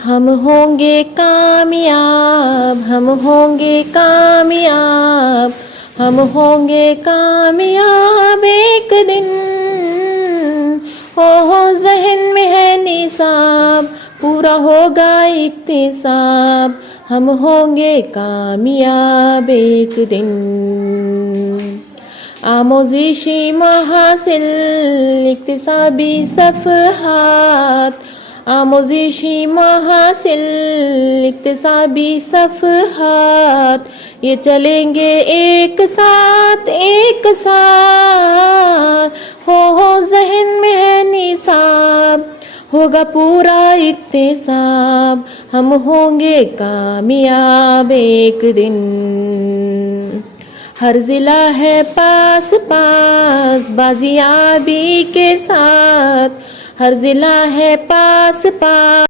हम होंगे कामयाब, हम होंगे कामयाब, हम होंगे कामयाब एक दिन। हो ज़हन में है निसाब, पूरा होगा इक्तिसाब, हम होंगे कामयाब एक दिन। आमोज़िशी महासिल इक्तिसाबी सफ़हात, आमोज़िशी महासिल इक्तिसाबी सफ़हात, ये चलेंगे एक साथ एक साथ। हो ज़हन में है निसाब, होगा पूरा इक्तिसाब, हम होंगे कामयाब एक दिन। हर ज़िला है पास पास बाजियाबी के साथ, हर ज़िला है पास पास